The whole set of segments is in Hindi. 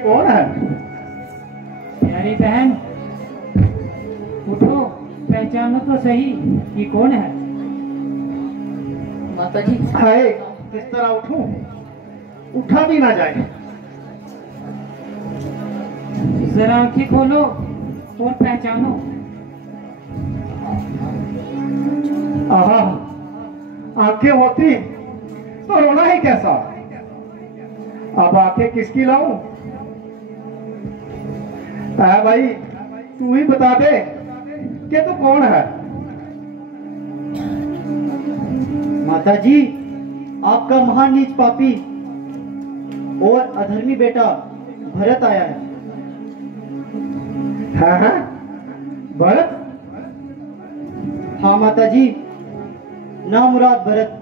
कौन है? प्यारी बहन उठो, पहचानो तो सही कि कौन है। माता जी हाय, किस तरह उठूं? उठा भी ना जाए। जरा आंखें खोलो और पहचानो। आहा, आंखें होती तो रोना ही कैसा। अब आंखें किसकी लाऊं? भाई तू ही बता दे कि तू कौन है। माता जी, आपका महान नीच पापी और अधर्मी बेटा भरत आया है। हाँ, भरत? हाँ माता जी, नामुराद भरत।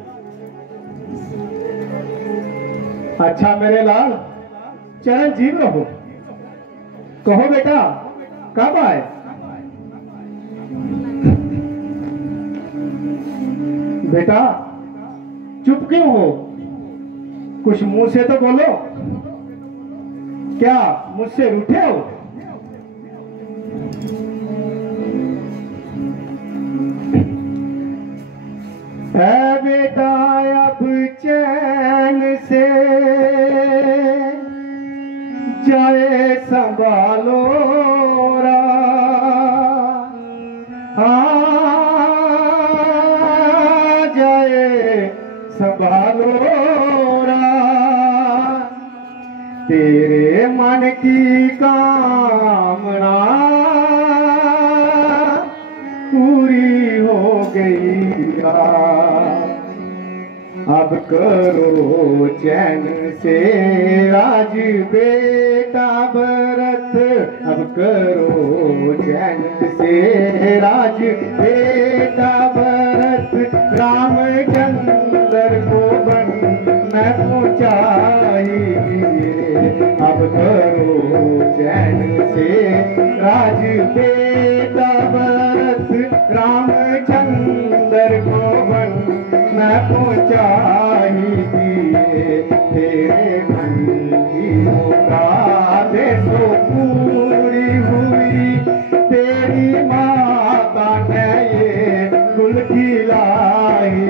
अच्छा मेरे लाल, चरण जीव रहो। कहो बेटा, कब आए? बेटा चुप क्यों हो? कुछ मुंह से तो बोलो। क्या मुझसे रूठे हो? है बेटा अब चैन से जाए संभालो रा, जाए संभालो रा। तेरे मन की कामना पूरी हो गई। अब करो चैन से राज बेटा भरत, अब करो चैन से राज बेटा भरत। रामचंद्र को बन मैं पहुँचाइए, अब करो चैन से राज बेटा भरत। रामचंद्र को बन मैं पहुँचाई दिए। तेरे मन की मुरादे तो पूरी हुई, तेरी माता ने ये कुल खिलाई।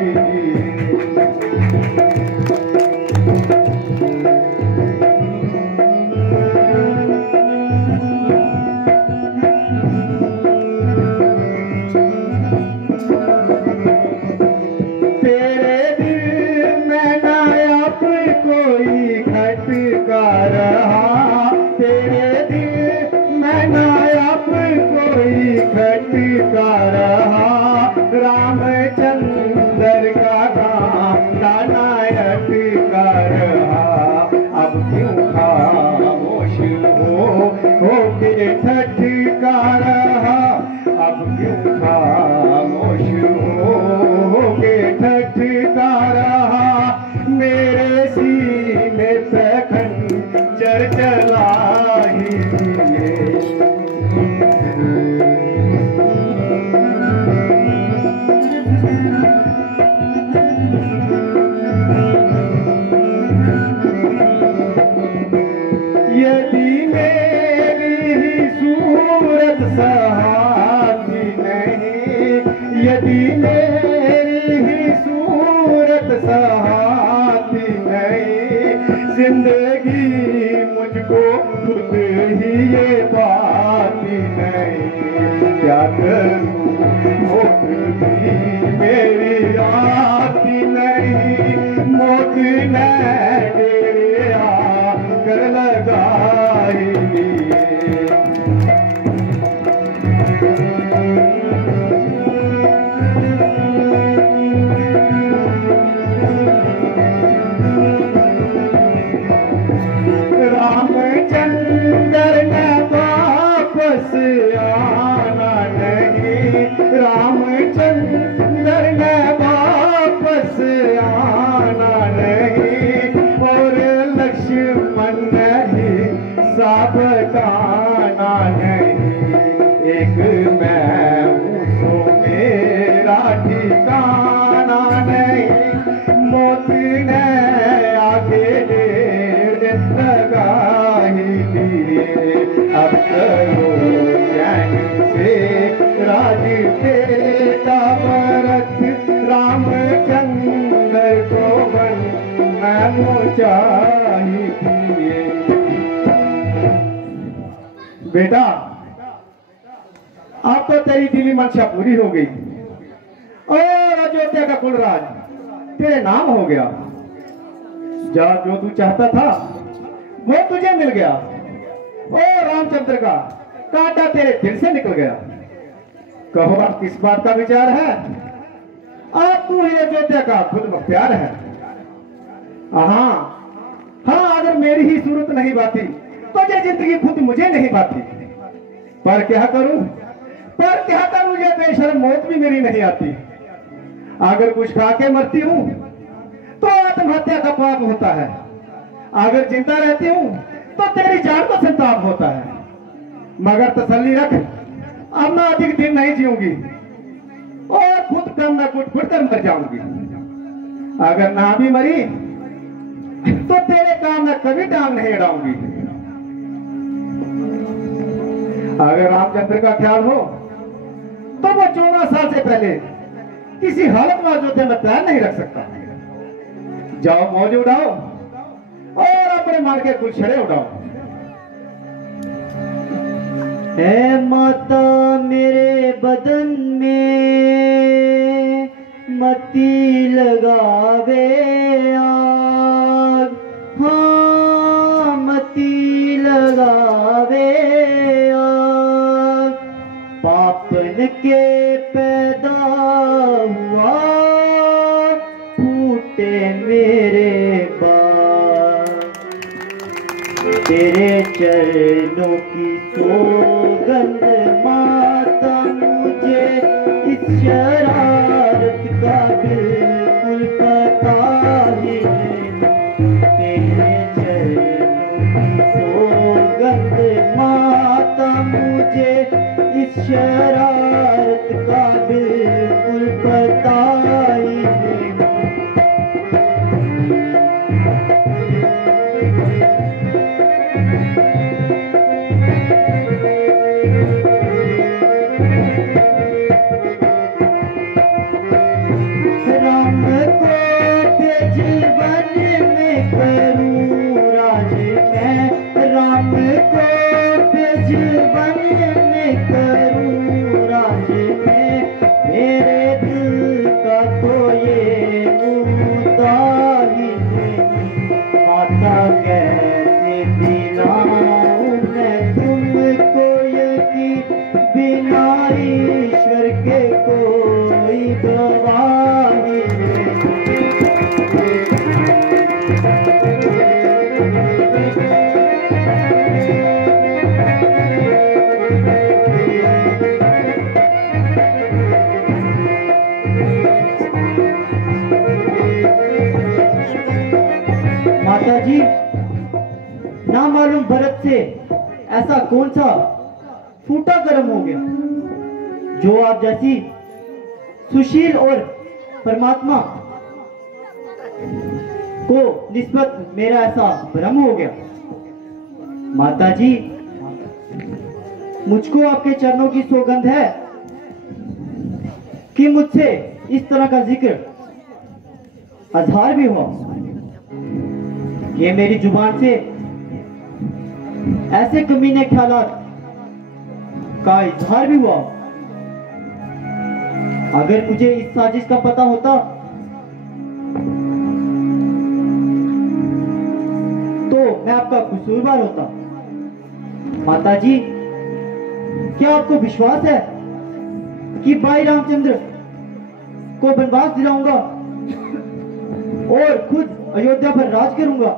कोई खटका रहा, तेरे दिल में नायब कोई खटका रहा। रामचंद्र का काम नायक का रहा। अब क्यों खामोश हो के ठटका रहा। अब क्यों खामोश हो के ठटका रहा। मेरे सीने पे खंजर चला ही दिए। यदि मेरी ही सूरत सहाती नहीं, यदि मेरी ही सूरत सहाती नहीं, जिंदगी मुझको खुद ही ये बाती नहीं। क्या करूं मौत भी मेरी आती नहीं, मौत ने तेरे आकर लगाई। रामचंद्र ने वापस आना नहीं, रामचंद्र ने वापस आना नहीं। और लक्ष्मण नहीं साबताना नहीं। एक मैं हूँ सो मेरा ठिकाना नहीं। मौत ने आगे देर लगाई। अब करो चैन से राज बेटा भरत रामचंद्र को बन मैं चाहिए। बेटा अब तो तेरी दिली मंशा पूरी हो गई और अयोध्या का कुलराज तेरे नाम हो गया। जा जो तू चाहता था वो तुझे मिल गया और रामचंद्र का कांटा तेरे दिल से निकल गया। कहो अब किस बात का विचार है? अब तू ही अयोध्या का खुद मुख्तियार है। हाँ हाँ, अगर मेरी ही सूरत नहीं बाती तो ये जिंदगी खुद मुझे नहीं पाती। पर क्या करूं ये बेशर्म मौत भी मेरी नहीं आती। अगर कुछ खा के मरती हूं तो आत्महत्या का पाप होता है, अगर जिंदा रहती हूं तो तेरी जान को संताप होता है। मगर तसल्ली रख, अब मैं अधिक दिन नहीं जीऊंगी और खुद कम न कुछ कर मर जाऊंगी। अगर ना भी मरी तो तेरे काम में कभी टांग नहीं अड़ाऊंगी। अगर रामचंद्र का ख्याल हो तो वो 14 साल से पहले किसी हालत में अयोध्या में पैर नहीं रख सकता। जाओ मौज उड़ाओ और अपने मार के गुलछड़े उड़ाओ। है माता मेरे बदन में मती लगावे आग, हाँ मती लगावे आग। पापन के पैदा हुआ फूटे मेरे बाल, तेरे चरणों की सौगंध माता मुझे इस शरारत का बिल्कुल पता ही नहीं। तेरे चरणों की सौगंध माता मुझे इस शरारत का बिल्कुल पता ही नहीं। माता जी, ना मालूम भरत से ऐसा कौन सा फूटा कर्म हो गया जो आप जैसी सुशील और परमात्मा को निस्बत मेरा ऐसा भ्रम हो गया। माता जी, मुझको आपके चरणों की सौगंध है कि मुझसे इस तरह का जिक्र अजहार भी हो। ये मेरी जुबान से ऐसे कमीने ख्यालात का इजहार भी हुआ। अगर मुझे इस साजिश का पता होता तो मैं आपका कसूरवार होता। माता जी, क्या आपको विश्वास है कि भाई रामचंद्र को वनवास दिलाऊंगा और खुद अयोध्या पर राज करूंगा?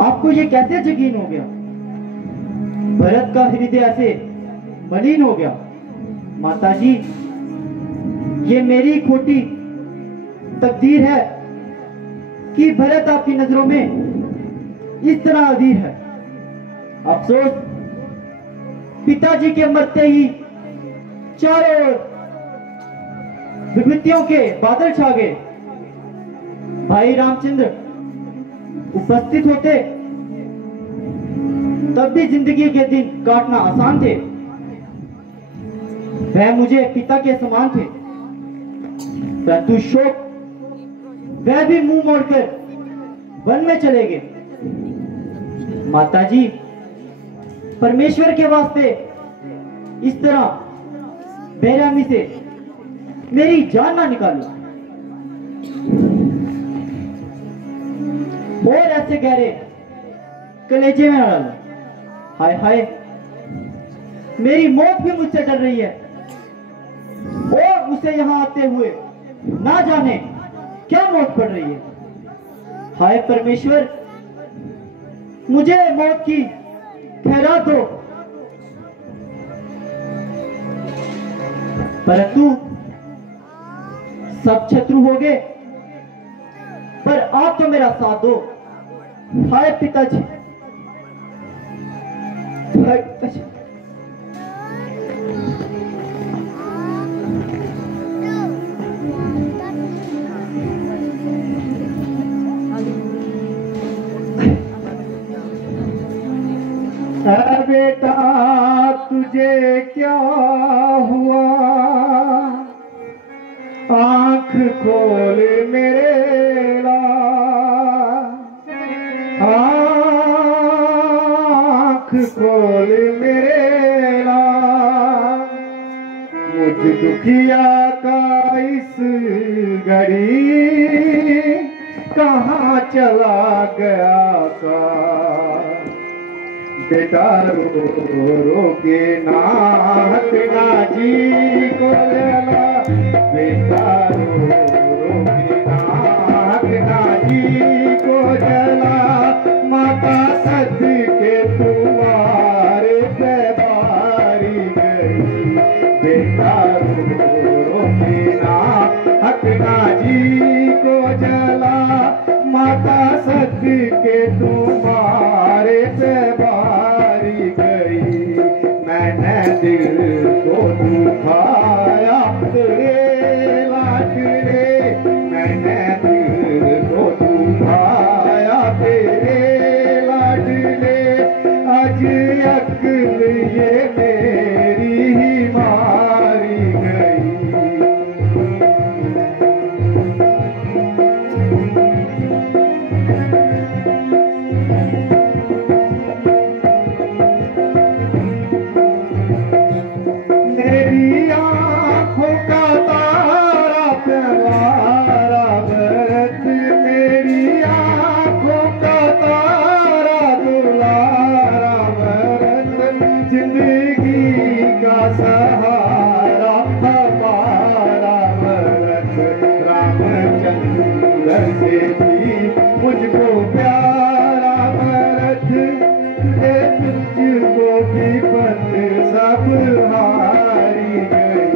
आपको ये कैसे यकीन हो गया? भरत का हृदय ऐसे मलिन हो गया। माता जी, ये मेरी खोटी तकदीर है कि भरत आपकी नजरों में इस तरह अधीर है। अफसोस, पिताजी के मरते ही चारों ओर विपत्तियों के बादल छा गए। भाई रामचंद्र उपस्थित होते तब भी जिंदगी के दिन काटना आसान थे। वह मुझे पिता के समान थे, परंतु शोक वह भी मुंह मोड़कर वन में चले गए। माताजी, परमेश्वर के वास्ते इस तरह बेरहमी से मेरी जान ना निकालो और ऐसे गहरे कलेजे में ना डालो। हाय हाय, मेरी मौत भी मुझसे डर रही है और उसे यहां आते हुए ना जाने क्या मौत पड़ रही है। हाय परमेश्वर, मुझे मौत की खैरात दो। परंतु सब शत्रु हो गए, पर आप तो मेरा साथ दो। हाय पिताजी, हाय पिताजी। बेटा तुझे क्या हुआ, आंख खोल मेरे लाल, आंख खोल मेरे लाल। मुझ दुखिया का इस घड़ी कहाँ चला गया का। बेटा रो रो के नाथ ना जी को जला, बेटा रो रो के नाथ ना जी को जला। माता सद के तुम्हारे पे बारी गई, बेटा रो रो के नाथ ना जी को जला। माता सद के तुम्हारे पे मैंने दिल को दुखाया तेरे लाड रे, मैंने दिल को दुखाया तेरे लाड रे। आज अक्ल ये मेरी ही मारी गई। सहारा हमारा भरत रामचंद्र से भी मुझको प्यारा भरत, ये तुझको भी पत सब हारी गई।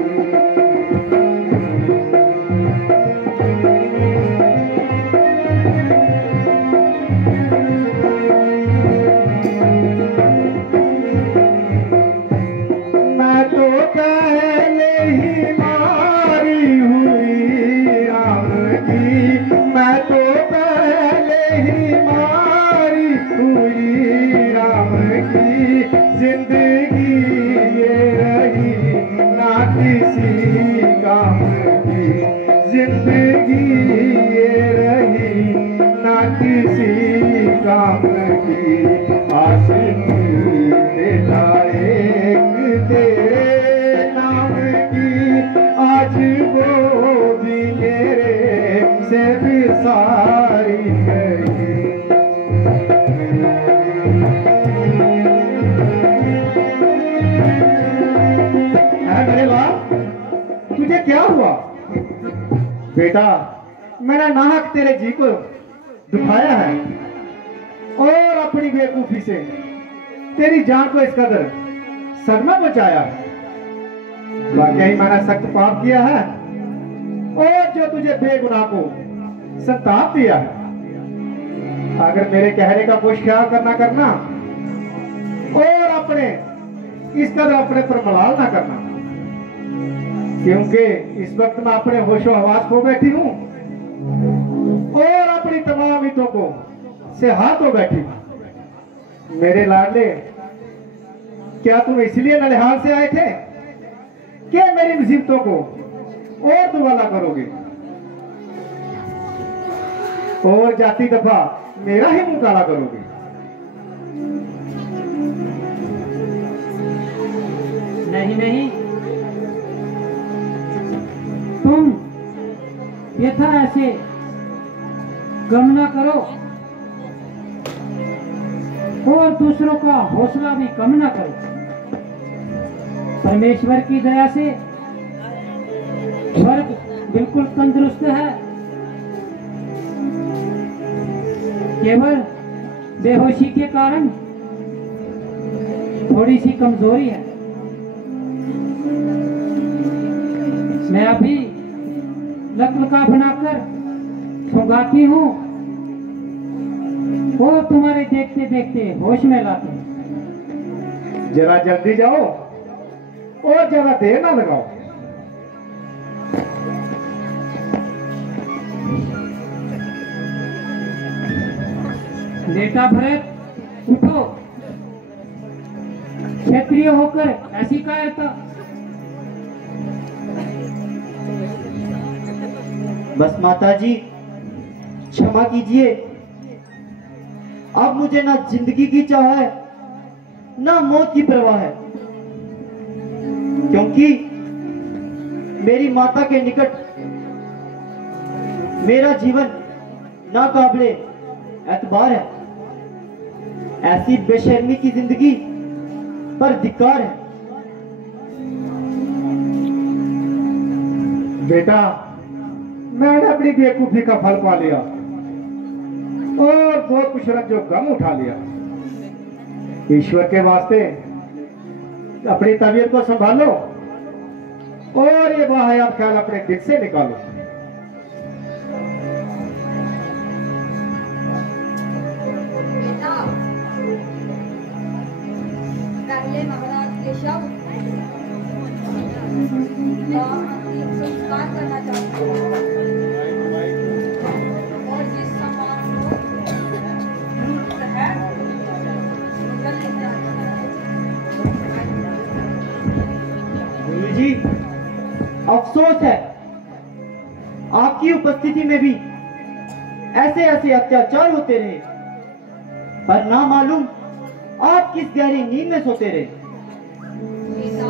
जिंदगी ये रही ना किसी काम की, जिंदगी ये रही ना किसी काम की। आशिकी बेटा एक तेरे नाम की, आज वो भी मेरे से भी सारी गई। अरे वाह, तुझे क्या हुआ? बेटा, मैंने नाहक तेरे जी को दुखाया है और अपनी बेवकूफी से तेरी जान को इस कदर सदमा पहुंचाया है। वाकई मैंने सख्त पाप किया है और जो तुझे बेगुनाह को संताप दिया है। अगर मेरे कहने का कुछ ख्याल करना और अपने इस कदर अपने पर मलाल ना करना, क्योंकि इस वक्त मैं अपने होशो हवास खो बैठी हूं और अपनी तमाम हितों को से हाथ हो बैठी हूं। मेरे लाडले, क्या तुम इसलिए ननिहाल से आए थे क्या मेरी मुसीबतों को और दुबाला करोगे और जाती दफा मेरा ही मुंह काला करोगे? नहीं नहीं, तुम यथा ऐसे गम न करो और दूसरों का हौसला भी कम न करो। परमेश्वर की दया से वर्ग बिल्कुल तंदुरुस्त है, केवल बेहोशी के कारण थोड़ी सी कमजोरी है। मैं अभी लकड़का बनाकर सुंगाती हूँ और तुम्हारे देखते देखते होश में लाती हूँ। जरा जल्दी जाओ और ज्यादा देर ना लगाओ। बेटा भरत, उठो। क्षत्रिय होकर ऐसी कायरता। बस माताजी, क्षमा कीजिए। अब मुझे ना जिंदगी की चाह है ना मौत की परवाह है, क्योंकि मेरी माता के निकट मेरा जीवन नाकाबिले एतबार है। ऐसी बेशर्मी की जिंदगी पर धिक्कार है। बेटा, मैंने अपनी बेवकूफी का फल पा लिया और बहुत कुछ जो गम उठा लिया। ईश्वर के वास्ते अपनी तबीयत को संभालो और ये वाहियात ख्याल अपने दिल से निकालो। बेटा, पहले महाराज के शव का अंतिम संस्कार करना चाहते हैं और जिस सम्मान को जरूरत है कर लेते हैं। गुरु जी, अफसोस है आपकी उपस्थिति में भी ऐसे ऐसे अत्याचार होते रहे, पर ना मालूम आप किस गहरी नींद में सोते रहे। बेटा,